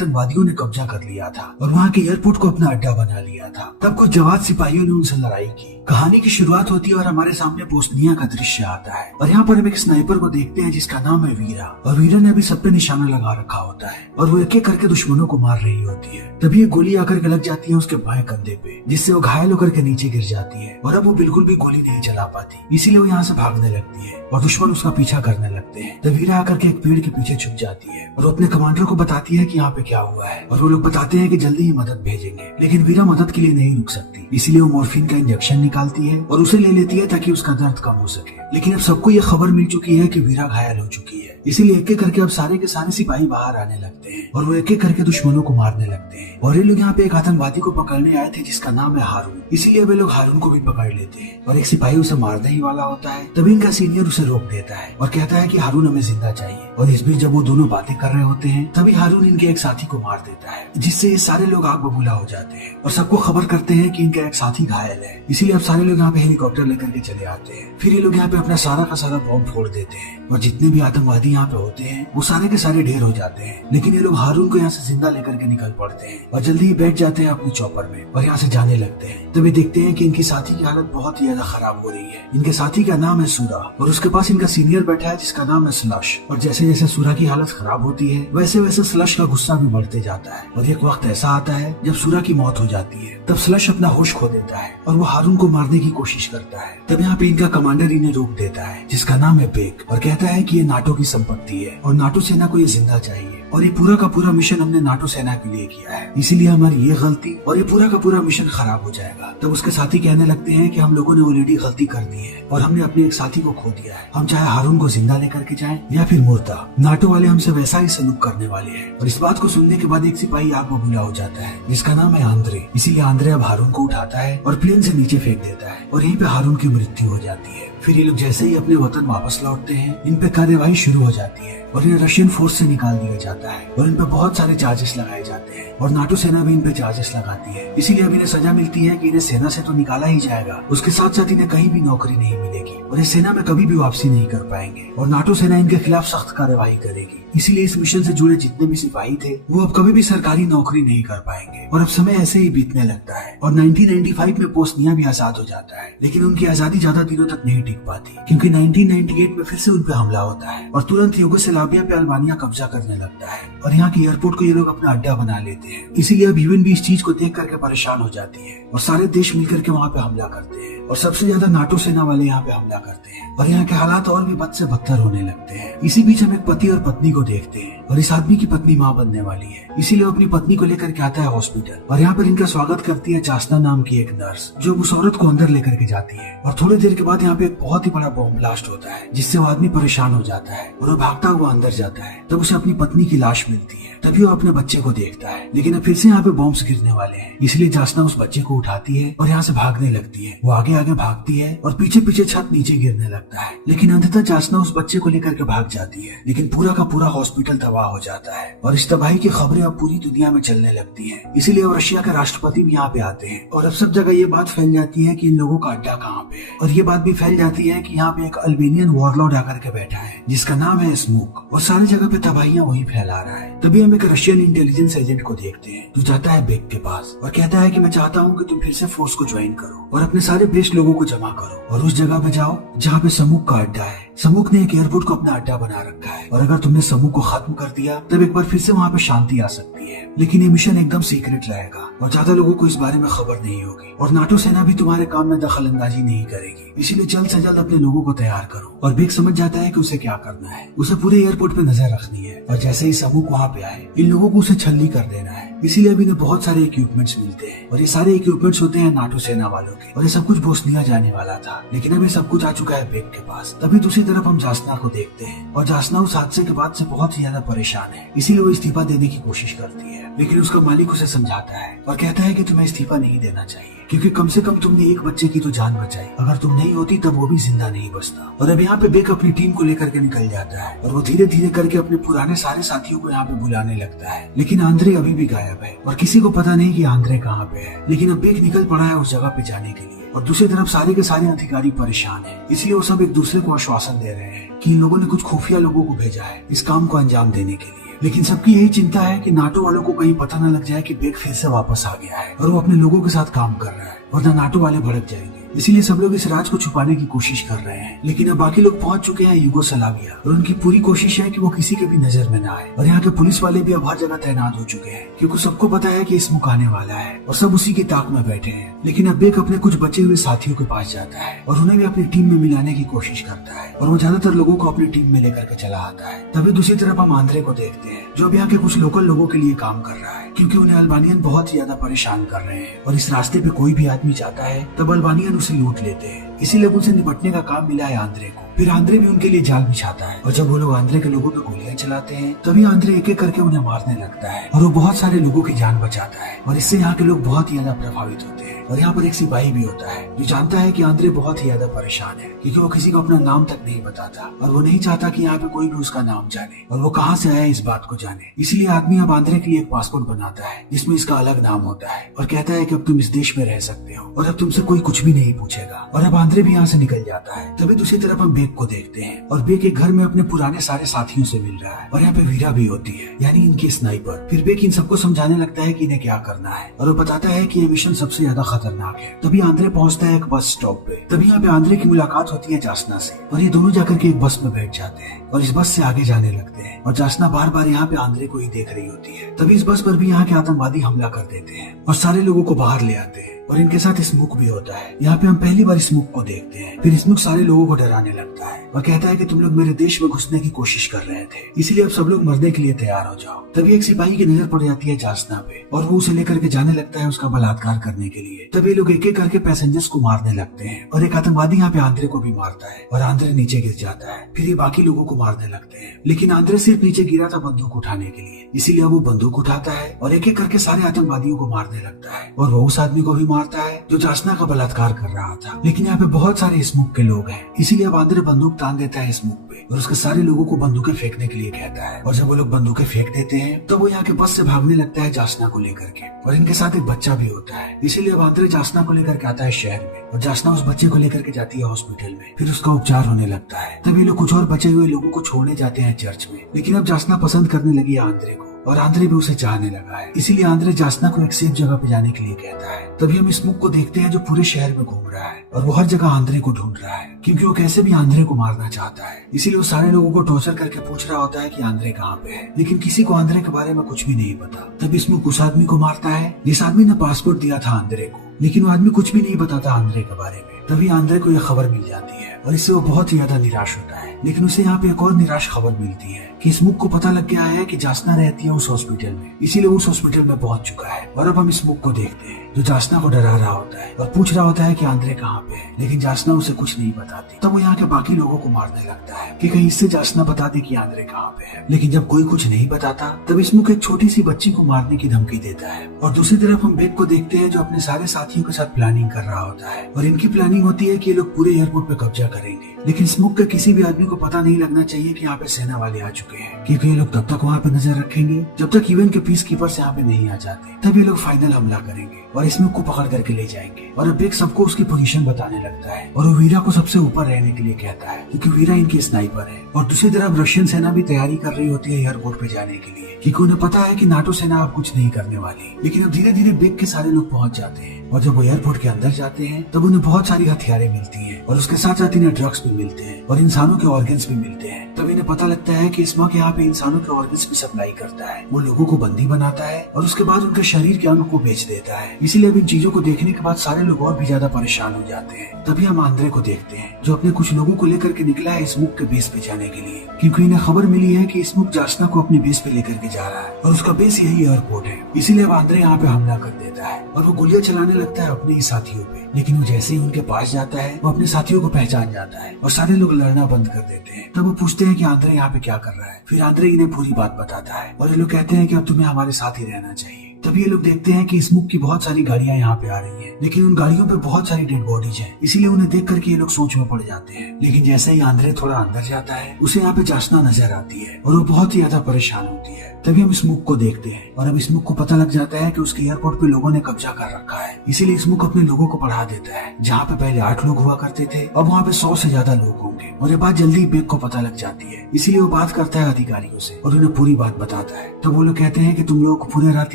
आतंकवादियों ने कब्जा कर लिया था और वहाँ के एयरपोर्ट को अपना अड्डा बना लिया था। तब कुछ जवान सिपाहियों ने उनसे लड़ाई की। कहानी की शुरुआत होती है और हमारे सामने बोस्निया का दृश्य आता है और यहाँ पर हम एक स्नाइपर को देखते हैं जिसका नाम है वीरा। और वीरा ने अभी सब पे निशाना लगा रखा होता है और वो एक एक करके दुश्मनों को मार रही होती है। तभी एक गोली आकर के लग जाती है उसके बाएं कंधे पे, जिससे वो घायल होकर के नीचे गिर जाती है और अब वो बिल्कुल भी गोली नहीं चला पाती, इसीलिए वो यहाँ से भागने लगती है और दुश्मन उसका पीछा करने लगते हैं। तब वीरा आकर के एक पेड़ के पीछे छुप जाती है और अपने कमांडर को बताती है कि यहाँ पे क्या हुआ है और वो लोग बताते हैं कि जल्दी ही मदद भेजेंगे। लेकिन वीरा मदद के लिए नहीं रुक सकती, इसीलिए वो मोर्फिन का इंजेक्शन निकालती है और उसे ले लेती है ताकि उसका दर्द कम हो सके। लेकिन अब सबको ये खबर मिल चुकी है कि वीरा घायल हो चुकी है, इसीलिए एक एक करके अब सारे के सारे सिपाही बाहर आने लगते हैं और वो एक एक करके दुश्मनों को मारने लगते हैं। और ये लोग यहाँ पे एक आतंकवादी को पकड़ने आए थे जिसका नाम है हारून, इसीलिए वे लोग हारून को भी पकड़ लेते हैं और एक सिपाही उसे मारने ही वाला होता है। तभी इनका सीनियर उसे रोक देता है और कहता है कि हारून हमें जिंदा चाहिए। और इस बीच जब वो दोनों बातें कर रहे होते हैं तभी हारून इनके एक साथी को मार देता है, जिससे ये सारे लोग आग बबूला हो जाते हैं और सबको खबर करते हैं कि इनका एक साथी घायल है। इसीलिए अब सारे लोग यहाँ पे हेलीकॉप्टर लेकर के चले आते हैं। फिर ये लोग यहाँ पे अपना सारा का सारा बॉम्ब फोड़ देते हैं और जितने भी आतंकवादी यहाँ पे होते हैं वो सारे के सारे ढेर हो जाते हैं। लेकिन ये लोग हारून को यहाँ से जिंदा लेकर के निकल पड़ते हैं और जल्दी ही बैठ जाते हैं अपने चॉपर में और यहाँ से जाने लगते हैं। तभी देखते हैं कि इनकी साथी की हालत बहुत ही ज्यादा खराब हो रही है। इनके साथी का नाम है सूरा और उसके पास इनका सीनियर बैठा है जिसका नाम है स्लश। और जैसे जैसे सूरा की हालत खराब होती है वैसे वैसे स्लश का गुस्सा भी बढ़ते जाता है और एक वक्त ऐसा आता है जब सूरा की मौत हो जाती है। तब स्लश अपना होश खो देता है और वो हारून को मारने की कोशिश करता है। तब यहाँ पे इनका कमांडर इन्हें रोक देता है जिसका नाम है बेक और कहता है कि ये नाटो की संपत्ति है और नाटो सेना को ये जिंदा चाहिए और ये पूरा का पूरा मिशन हमने नाटो सेना के लिए किया है, इसीलिए हमारी ये गलती और ये पूरा का पूरा मिशन खराब हो जाएगा। तब उसके साथी कहने लगते हैं कि हम लोगों ने ऑलरेडी गलती कर दी है और हमने अपने एक साथी को खो दिया है। हम चाहे हारून को जिंदा लेकर के जाएं या फिर मुर्दा, नाटो वाले हमसे वैसा ही सलूक करने वाले हैं। और इस बात को सुनने के बाद एक सिपाही आग बबूला हो जाता है जिसका नाम है आंद्रे। इसीलिए आंद्रे अब हारून को उठाता है और प्लेन से नीचे फेंक देता है और यहीं पे हारून की मृत्यु हो जाती है। फिर ये लोग जैसे ही अपने वतन वापस लौटते हैं इन पे कार्यवाही शुरू हो जाती है और ये रशियन फोर्स से निकाल दिया जाता है और इन पे बहुत सारे चार्जेस लगाए जाते हैं और नाटो सेना भी इन पे चार्जेस लगाती है। इसीलिए अब इन्हें सजा मिलती है कि इन्हें सेना से तो निकाला ही जाएगा, उसके साथ साथ इन्हें कहीं भी नौकरी नहीं मिलेगी और ये सेना में कभी भी वापसी नहीं कर पाएंगे और नाटो सेना इनके खिलाफ सख्त कार्यवाही करेगी। इसीलिए इस मिशन से जुड़े जितने भी सिपाही थे वो अब कभी भी सरकारी नौकरी नहीं कर पाएंगे और अब समय ऐसे ही बीतने लगता है और 1995 में बोस्निया भी आजाद हो जाता है। लेकिन उनकी आजादी ज्यादा दिनों तक नहीं टिक पाती क्योंकि 1998 में फिर से उन पे हमला होता है और तुरंत यूगोस्लाविया पे अल्बानिया कब्जा करने लगता है और यहाँ के एयरपोर्ट को ये लोग अपना अड्डा बना लेते हैं। इसीलिए अब यूएन भी इस चीज को देख करके परेशान हो जाती है और सारे देश मिलकर के वहाँ पे हमला करते हैं और सबसे ज्यादा नाटो सेना वाले यहाँ पे हमला करते हैं और यहाँ के हालात और भी बद से बदतर होने लगते हैं। इसी बीच हम एक पति और पत्नी को देखते हैं और इस आदमी की पत्नी माँ बनने वाली है, इसीलिए वो अपनी पत्नी को लेकर के आता है हॉस्पिटल और यहाँ पर इनका स्वागत करती है चासना नाम की एक नर्स जो उस औरत को अंदर लेकर के जाती है। और थोड़ी देर के बाद यहाँ पे एक बहुत ही बड़ा बॉम्ब ब्लास्ट होता है जिससे वो आदमी परेशान हो जाता है और वो भागता हुआ अंदर जाता है। तब उसे अपनी पत्नी की लाश मिलती है, तभी वो अपने बच्चे को देखता है। लेकिन अब फिर से यहाँ पे बॉम्ब्स गिरने वाले हैं, इसलिए जासना उस बच्चे को उठाती है और यहाँ से भागने लगती है। वो आगे आगे भागती है और पीछे पीछे छत नीचे गिरने लगता है, लेकिन अंततः जासना उस बच्चे को लेकर के भाग जाती है। लेकिन पूरा का पूरा हॉस्पिटल तबाह हो जाता है और इस तबाही की खबरें अब पूरी दुनिया में चलने लगती है। इसीलिए अब रशिया के राष्ट्रपति भी यहाँ पे आते हैं और अब सब जगह ये बात फैल जाती है कि इन लोगों का अड्डा कहाँ पे है। और ये बात भी फैल जाती है कि यहाँ पे एक अल्बेनियन वॉरलॉर्ड आकर के बैठा है जिसका नाम है स्मोक और सारी जगह पे तबाहियां वही फैला रहा है। तभी हम एक रशियन इंटेलिजेंस एजेंट को देखते हैं जो जाता है बेक के पास और कहता है कि मैं चाहता हूँ कि तुम फिर से फोर्स को ज्वाइन करो और अपने सारे बेस्ट लोगों को जमा करो और उस जगह पे जाओ जहाँ पे समूक का अड्डा है। समूक ने एक एयरपोर्ट को अपना अड्डा बना रखा है और अगर तुमने समूक को खत्म कर दिया तब एक बार फिर से वहाँ पे शांति आ सकती है। लेकिन ये मिशन एकदम सीक्रेट रहेगा और ज्यादा लोगों को इस बारे में खबर नहीं होगी और नाटो सेना भी तुम्हारे काम में दखल अंदाजी नहीं करेगी। इसीलिए जल्द से जल्द अपने लोगों को तैयार करो। और बेक समझ जाता है कि उसे क्या करना है, उसे पूरे एयरपोर्ट पे नजर रखनी है और जैसे ही समूक वहाँ पे आए इन लोगों को उसे छल्ली कर देना है। इसीलिए अभी इन्हें बहुत सारे इक्विपमेंट्स मिलते हैं और ये सारे इक्विपमेंट्स होते हैं नाटो सेना वालों के और ये सब कुछ बोस्निया जाने वाला था, लेकिन अभी सब कुछ आ चुका है बेक के पास। तभी दूसरी तरफ हम जासना को देखते हैं और जासना उस हादसे के बाद से बहुत ही ज्यादा परेशान है, इसीलिए वो इस्तीफा देने की कोशिश करती है। लेकिन उसका मालिक उसे समझाता है और कहता है कि तुम्हें इस्तीफा नहीं देना चाहिए क्योंकि कम से कम तुमने एक बच्चे की तो जान बचाई, अगर तुम नहीं होती तब वो भी जिंदा नहीं बचता। और अब यहाँ पे बेक अपनी टीम को लेकर के निकल जाता है और वो धीरे धीरे करके अपने पुराने सारे साथियों को यहाँ पे बुलाने लगता है। लेकिन आंद्रे अभी भी गायब है और किसी को पता नहीं कि आंद्रे कहाँ पे है। लेकिन अब बेक निकल पड़ा है उस जगह पे जाने के लिए और दूसरी तरफ सारे के सारे अधिकारी परेशान हैं, इसलिए वो सब एक दूसरे को आश्वासन दे रहे हैं कि इन लोगों ने कुछ खुफिया लोगों को भेजा है इस काम को अंजाम देने के लिए। लेकिन सबकी यही चिंता है कि नाटो वालों को कहीं पता न लग जाए कि बेक फिर से वापस आ गया है और वो अपने लोगों के साथ काम कर रहा है, वरना नाटो वाले भड़क जाएंगे। इसीलिए सब लोग इस राज को छुपाने की कोशिश कर रहे हैं। लेकिन अब बाकी लोग पहुंच चुके हैं यूगोस्लाविया और उनकी पूरी कोशिश है कि वो किसी के भी नजर में ना आए। और यहाँ के पुलिस वाले भी अब हर जगह तैनात हो चुके हैं, क्योंकि सबको पता है कि स्मुक आने वाला है और सब उसी की ताक में बैठे हैं। लेकिन अब बेक अपने कुछ बचे हुए साथियों के पास जाता है और उन्हें भी अपनी टीम में मिलाने की कोशिश करता है और वो ज्यादातर लोगों को अपनी टीम में लेकर के चला आता है। तभी दूसरी तरफ हम आंद्रे को देखते हैं, जो अब यहाँ के कुछ लोकल लोगों के लिए काम कर रहा है, क्योंकि उन्हें अल्बानियन बहुत ही ज्यादा परेशान कर रहे हैं और इस रास्ते पे कोई भी आदमी जाता है तब अल्बानियन उसे लूट लेते हैं। इसीलिए उनसे निपटने का काम मिला है आंद्रे को। फिर आंद्रे भी उनके लिए जाल बिछाता है और जब वो लोग आंद्रे के लोगों पे गोलियां चलाते हैं तभी आंद्रे एक एक करके उन्हें मारने लगता है और वो बहुत सारे लोगों की जान बचाता है और इससे यहाँ के लोग बहुत ही ज्यादा प्रभावित होते हैं। और यहाँ पर एक सिपाही भी होता है जो जानता है कि आंद्रे बहुत ही ज्यादा परेशान है, क्योंकि वो किसी को अपना नाम तक नहीं बताता और वो नहीं चाहता कि यहाँ पे कोई भी उसका नाम जाने और वो कहाँ से आया इस बात को जाने। इसलिए आदमी अब आंद्रे के लिए एक पासपोर्ट बनाता है जिसमें इसका अलग नाम होता है और कहता है कि अब तुम इस देश में रह सकते हो और अब तुमसे कोई कुछ भी नहीं पूछेगा। और अब आंद्रे भी यहाँ से निकल जाता है। तभी दूसरी तरफ हम बेक को देखते हैं और बेक एक घर में अपने पुराने सारे साथियों से मिल रहा है और यहाँ पे वीरा भी होती है, यानी इनकी स्नाइपर। फिर बेक इन सबको समझाने लगता है कि इन्हें क्या करना है और वो बताता है कि ये मिशन सबसे ज्यादा खतरनाक है। तभी आंद्रे पहुंचता है एक बस स्टॉप पे। तभी यहाँ पे आंद्रे की मुलाकात होती है जासना से और ये दोनों जाकर के एक बस में बैठ जाते हैं और इस बस से आगे जाने लगते हैं और जासना बार बार यहाँ पे आंद्रे को ही देख रही होती है। तभी इस बस पर भी यहाँ के आतंकवादी हमला कर देते हैं और सारे लोगों को बाहर ले आते हैं और इनके साथ स्मुक भी होता है। यहाँ पे हम पहली बार स्मुक को देखते हैं। फिर स्मुक सारे लोगों को डराने लगता है और कहता है कि तुम लोग मेरे देश में घुसने की कोशिश कर रहे थे, इसलिए अब सब लोग मरने के लिए तैयार हो जाओ। तभी एक सिपाही की नजर पड़ जाती है जासना पे और वो उसे लेकर के जाने लगता है उसका बलात्कार करने के लिए। तभी लोग एक एक करके पैसेंजर्स को मारने लगते हैं और एक आतंकवादी यहाँ पे आंद्रे को भी मारता है और आंद्रे नीचे गिर जाता है। फिर ये बाकी लोगों को मारने लगते हैं, लेकिन आंद्रे सिर्फ नीचे गिरा था बंदूक उठाने के लिए, इसीलिए वो बंदूक उठाता है और एक एक करके सारे आतंकवादियों को मारने लगता है और वो उस आदमी को भी मारता है जो जासना का बलात्कार कर रहा था। लेकिन यहाँ पे बहुत सारे स्मुक के लोग हैं, इसीलिए अब आंद्रे बंदूक तान देता है स्मुक पे और उसके सारे लोगों को बंदूकें फेंकने के लिए कहता है। और जब वो लोग बंदूकें फेंक देते हैं तो वो यहाँ के बस से भागने लगता है जासना को लेकर के और इनके साथ एक बच्चा भी होता है। इसीलिए अब आंद्रे जासना को लेकर के आता है शहर में और जासना उस बच्चे को लेकर के जाती है हॉस्पिटल में। फिर उसका उपचार होने लगता है। तभी लोग कुछ और बचे हुए लोगों को छोड़ने जाते हैं चर्च में, लेकिन अब जासना पसंद करने लगी है आंद्रे को और आंद्रे भी उसे चाहने लगा है। इसीलिए आंद्रे जासना को एक सेफ जगह पे जाने के लिए कहता है। तभी हम स्मुक को देखते हैं जो पूरे शहर में घूम रहा है और वो हर जगह आंद्रे को ढूंढ रहा है, क्योंकि वो कैसे भी आंद्रे को मारना चाहता है। इसीलिए वो सारे लोगों को टॉर्चर करके पूछ रहा होता है कि आंद्रे कहाँ पे है, लेकिन किसी को आंद्रे के बारे में कुछ भी नहीं पता। तब स्मुक उस आदमी को मारता है जिस आदमी ने पासपोर्ट दिया था आंद्रे को, लेकिन वो आदमी कुछ भी नहीं बताता आंद्रे के बारे में। तभी आंद्रे को यह खबर मिल जाती है और इससे वो बहुत ही ज्यादा निराश होता है। लेकिन उसे यहाँ पे एक और निराश खबर मिलती है कि स्मुक को पता लग गया है कि जासना रहती है उस हॉस्पिटल में, इसीलिए उस हॉस्पिटल में पहुंच चुका है। और अब हम स्मुक को देखते हैं जो जासना को डरा रहा होता है और पूछ रहा होता है कि आंद्रे कहाँ पे है, लेकिन जासना उसे कुछ नहीं बताती। तब वो यहाँ के बाकी लोगों को मारने लगता है कि कहीं इससे जासना बता दे कि आंद्रे कहाँ पे है। लेकिन जब कोई कुछ नहीं बताता तब स्मुक एक छोटी सी बच्ची को मारने की धमकी देता है। और दूसरी तरफ हम बेक को देखते हैं जो अपने सारे साथियों के साथ प्लानिंग कर रहा होता है और इनकी प्लानिंग होती है कि ये लोग पूरे एयरपोर्ट पे कब्जा करेंगे। लेकिन स्मुक के किसी भी आदमी को पता नहीं लगना चाहिए कि यहाँ पे सेना वाले आ चुके हैं, क्योंकि ये लोग तब तक वहाँ पे नजर रखेंगे जब तक यूएन के पीस कीपर्स यहाँ पे नहीं आ जाते। तब ये लोग फाइनल हमला करेंगे और स्मुक को पकड़ करके ले जाएंगे। और अब बेक सबको उसकी पोजीशन बताने लगता है और वो वीरा को सबसे ऊपर रहने के लिए कहता है, क्योंकि वीरा इनकी स्नाइपर है। और दूसरी तरफ रशियन सेना भी तैयारी कर रही होती है एयरपोर्ट पे जाने के लिए, क्योंकि उन्हें पता है कि नाटो सेना अब कुछ नहीं करने वाली। लेकिन अब धीरे धीरे बेक के सारे लोग पहुंच जाते हैं और जब वो एयरपोर्ट के अंदर जाते हैं तब उन्हें बहुत सारी हथियारें मिलती हैं और उसके साथ साथ इन्हें ड्रग्स भी मिलते हैं और इंसानों के ऑर्गन्स भी मिलते हैं। तब इन्हें पता लगता है कि स्मॉक यहाँ पे इंसानों के ऑर्गन्स भी सप्लाई करता है, वो लोगों को बंदी बनाता है और उसके बाद उनके शरीर के अंग को बेच देता है। इसीलिए अब इन चीजों को देखने के बाद सारे लोग और भी ज्यादा परेशान हो जाते हैं। तभी हम आंद्रे को देखते हैं जो अपने कुछ लोगों को लेकर के निकला है स्मुक के बेस पे जाने के लिए, क्योंकि इन्हें खबर मिली है कि स्मुक जासना को अपने बेस पे लेकर के जा रहा है और उसका बेस यही एयरपोर्ट है। इसीलिए अब आंद्रे यहाँ पे हमला कर देता है और वो गोलियां चलाने लगता है अपने ही साथियों पे। लेकिन वो जैसे ही उनके पास जाता है वो अपने साथियों को पहचान जाता है और सारे लोग लड़ना बंद कर देते हैं। तब वो पूछते हैं कि आंद्रे यहाँ पे क्या कर रहा है। फिर आंद्रे इन्हें पूरी बात बताता है और ये लोग कहते हैं कि अब तुम्हें हमारे साथ ही रहना चाहिए। तभी ये लोग देखते हैं कि स्मुक की बहुत सारी गाड़ियां यहाँ पे आ रही हैं, लेकिन उन गाड़ियों पे बहुत सारी डेड बॉडीज हैं। इसीलिए उन्हें देख करके ये लोग सोच में पड़ जाते हैं। लेकिन जैसे ही आंद्रे थोड़ा अंदर जाता है उसे यहाँ पे जासना नजर आती है और वो बहुत ही ज्यादा परेशान होती है तभी हम स्मोक को देखते हैं और अब स्मोक को पता लग जाता है कि उसके एयरपोर्ट पे लोगों ने कब्जा कर रखा है। इसीलिए स्मोक अपने लोगों को बढ़ा देता है। जहाँ पे पहले 8 लोग हुआ करते थे अब वहाँ पे 100 से ज्यादा लोग होंगे और ये बात जल्दी बेग को पता लग जाती है। इसीलिए वो बात करता है अधिकारियों से और उन्हें पूरी बात बताता है। तब वो लोग कहते हैं कि तुम लोगों को पूरी रात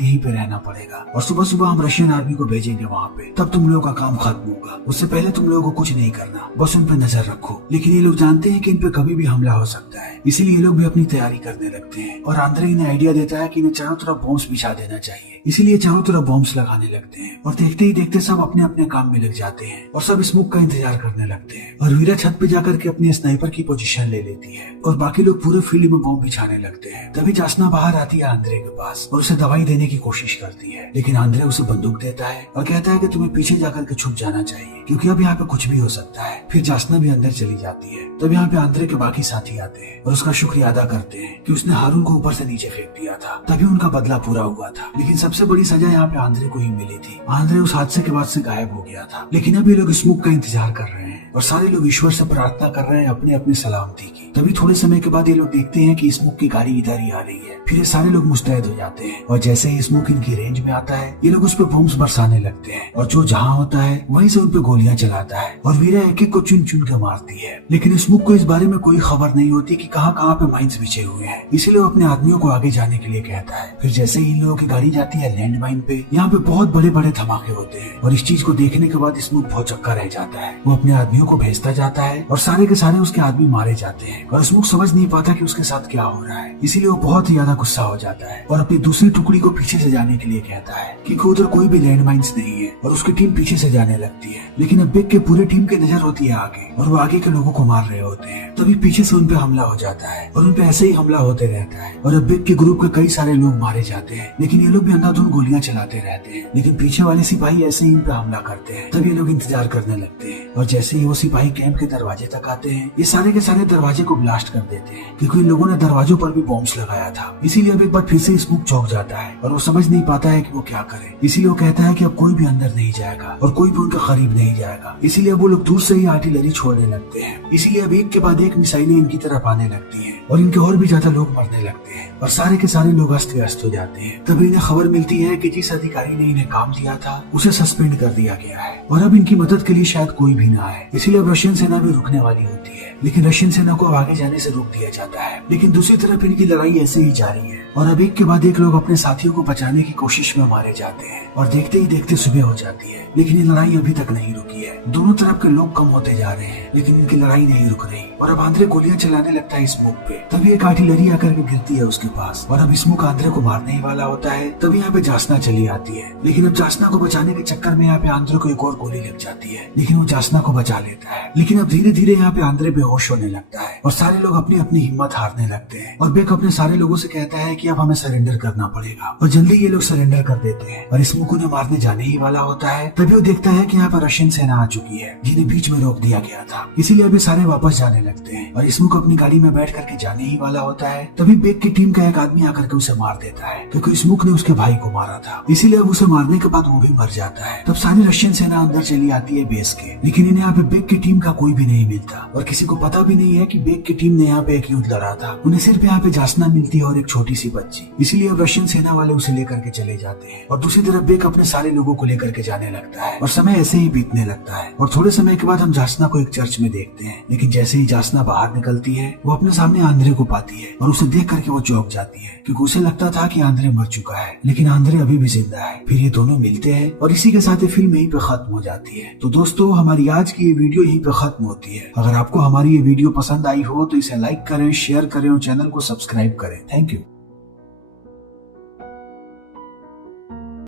यहीं पे रहना पड़ेगा और सुबह सुबह हम रशियन आर्मी को भेजेंगे वहाँ पे, तब तुम लोगों का काम खत्म होगा। उससे पहले तुम लोगों को कुछ नहीं करना, बस उन पे नजर रखो। लेकिन ये लोग जानते हैं कि इन पे कभी भी हमला हो सकता है, इसीलिए ये लोग भी अपनी तैयारी करने लगते हैं और आंद्रे इन्हें आइडिया देता है कि इन्हें चारों तरफ बॉम्ब्स बिछा देना चाहिए। इसीलिए चारों तरफ बॉम्ब्स लगाने लगते हैं और देखते ही देखते सब अपने अपने काम में लग जाते हैं और सब स्मोक का इंतजार करने लगते हैं। और वीरा छत पे जाकर के अपनी स्नाइपर की पोजीशन ले लेती है और बाकी लोग पूरे फील्ड में बॉम्ब बिछाने लगते हैं। तभी जासना बाहर आती है आंद्रे के पास और उसे दवाई देने की कोशिश करती है, लेकिन आंद्रे उसे बंदूक देता है और कहता है कि तुम्हें पीछे जाकर के छुप जाना चाहिए क्योंकि अब यहाँ पे कुछ भी हो सकता है। फिर जासना भी अंदर चली जाती है। तब यहाँ पे आंद्रे के बाकी साथी आते हैं और उसका शुक्रिया अदा करते हैं कि उसने हारून को ऊपर से नीचे फेंक दिया था, तभी उनका बदला पूरा हुआ था। लेकिन सबसे बड़ी सजा यहाँ पे आंद्रे को ही मिली थी। आंद्रे उस हादसे के बाद से गायब हो गया था, लेकिन अभी लोग स्मोक का इंतजार कर रहे हैं और सारे लोग ईश्वर से प्रार्थना कर रहे हैं अपने अपने सलामती की। तभी थोड़े समय के बाद ये लोग देखते हैं कि स्मोक की गाड़ी इधर ही आ रही है। फिर ये सारे लोग मुस्तैद हो जाते हैं और जैसे ही स्मोक इनकी रेंज में आता है ये लोग उस पर बॉम्ब्स बरसाने लगते हैं और जो जहाँ होता है वहीं से उन पे गोलियां चलाता है और वीरा एक एक को चुन चुन के मारती है। लेकिन स्मोक को इस बारे में कोई खबर नहीं होती कि कहाँ कहाँ पे माइंस बिछे हुए हैं, इसीलिए वो अपने आदमियों को आगे जाने के लिए कहता है। फिर जैसे ही इन लोगों की गाड़ी जाती है लैंड माइन पे, यहाँ पे बहुत बड़े बड़े धमाके होते हैं और इस चीज को देखने के बाद स्मोक बहुत चक्का रह जाता है। वो अपने आदमियों को भेजता जाता है और सारे के सारे उसके आदमी मारे जाते हैं और स्मोक समझ नहीं पाता कि उसके साथ क्या हो रहा है, इसीलिए वो बहुत ही ज्यादा गुस्सा हो जाता है और अपनी दूसरी टुकड़ी को पीछे से जाने के लिए कहता है क्योंकि उधर कोई भी लैंड माइंस नहीं है और उसकी टीम पीछे से जाने लगती है। लेकिन अब बेग के पूरी टीम की नजर होती है आगे और वो आगे के लोगों को मार रहे होते हैं। तभी पीछे से उन पे हमला हो जाता है और उन पे ऐसे ही हमला होते रहता है और अब बेग के ग्रुप के कई सारे लोग मारे जाते हैं, लेकिन ये लोग भी अंधाधुंध गोलियां चलाते रहते हैं। लेकिन पीछे वाले सिपाही ऐसे ही इन पे हमला करते हैं। तभी ये लोग इंतजार करने लगते हैं और जैसे ही वो सिपाही कैंप के दरवाजे तक आते हैं ये सारे के सारे दरवाजे को ब्लास्ट कर देते हैं क्योंकि इन लोगों ने दरवाजों पर भी बॉम्ब्स लगाया था। इसीलिए अब एक बार फिर से स्मोक चौंक जाता है और वो समझ नहीं पाता है कि वो क्या करे। इसीलिए वो कहता है कि अब कोई भी अंदर नहीं जाएगा और कोई भी उनके करीब नहीं जाएगा। इसीलिए वो लोग दूर से ही आर्टिलरी छोड़ने लगते हैं। इसीलिए अब एक के बाद एक मिसाइलें इनकी तरफ आने लगती हैं और इनके और भी ज्यादा लोग मरने लगते हैं और सारे के सारे लोग अस्त व्यस्त हो जाते हैं। तभी इन्हें खबर मिलती है कि जिस अधिकारी ने इन्हें काम दिया था उसे सस्पेंड कर दिया गया है और अब इनकी मदद के लिए शायद कोई भी ना आए। इसीलिए अब रशियन सेना भी रुकने वाली होती है, लेकिन रशियन सेना को आगे जाने से रोक दिया जाता है। लेकिन दूसरी तरफ इनकी लड़ाई ऐसे ही जारी है और अब एक के बाद एक लोग अपने साथियों को बचाने की कोशिश में मारे जाते हैं और देखते ही देखते सुबह हो जाती है। लेकिन ये लड़ाई अभी तक नहीं रुकी है। दोनों तरफ के लोग कम होते जा रहे हैं लेकिन इनकी लड़ाई नहीं रुक रही और अब आंद्रे गोलियां चलाने लगता है स्मोक पे। तभी एक आर्टिलरी आकर के गिरती है उसके पास और अब स्मोक आंद्रे को मारने ही वाला होता है। तभी यहाँ पे जासना चली आती है, लेकिन अब जासना को बचाने के चक्कर में यहाँ पे आंद्रे को एक और गोली लग जाती है, लेकिन वो जासना को बचा लेता है। लेकिन अब धीरे धीरे यहाँ पे आंद्रे बेहोश होने लगता है और सारे लोग अपनी अपनी हिम्मत हारने लगते हैं और बेक अपने सारे लोगों से कहता है कि अब हमें सरेंडर करना पड़ेगा और जल्दी ये लोग सरेंडर कर देते हैं और स्मोक उन्हें मारने जाने ही वाला होता है। तभी वो देखता है कि यहाँ पर रशियन सेना आ चुकी है जिन्हें बीच में रोक दिया गया था, इसीलिए अभी सारे वापस जाने लगते हैं और स्मोक अपनी गाड़ी में बैठ करके जाने ही वाला होता है। तभी बेक की टीम का एक आदमी आकर के उसे मार देता है क्योंकि स्मोक ने उसके भाई को मारा था, इसीलिए अब उसे मारने के बाद वो भी मर जाता है। तब सारी रशियन सेना अंदर चली आती है बेस के, लेकिन इन्हें यहाँ पे बेक की टीम का कोई भी नहीं मिलता और किसी को पता भी नहीं है कि बेक की टीम ने यहाँ पे एक युद्ध लड़ा था। उन्हें सिर्फ यहाँ पे जासना मिलती है और एक छोटी सी बच्ची, इसीलिए अब रशियन सेना वाले उसे लेकर के चले जाते हैं और दूसरी तरफ बेक अपने सारे लोगों को लेकर के जाने लगता है और समय ऐसे ही बीतने लगता है। और थोड़े समय के बाद हम जासना को एक चर्च में देखते हैं, लेकिन जैसे ही जासना बाहर निकलती है वो अपने सामने आंद्रे को पाती है और उसे देख करके वो चौंक जाती है क्योंकि उसे लगता था कि आंद्रे मर चुका है, लेकिन आंद्रे अभी भी जिंदा है। फिर ये दोनों मिलते हैं और इसी के साथ ये फिल्म यहीं पे खत्म हो जाती है। तो दोस्तों हमारी आज की ये वीडियो यहीं पे खत्म होती है। अगर आपको हमारी ये वीडियो पसंद आई हो तो इसे लाइक करें, शेयर करें और चैनल को सब्सक्राइब करें। Thank you.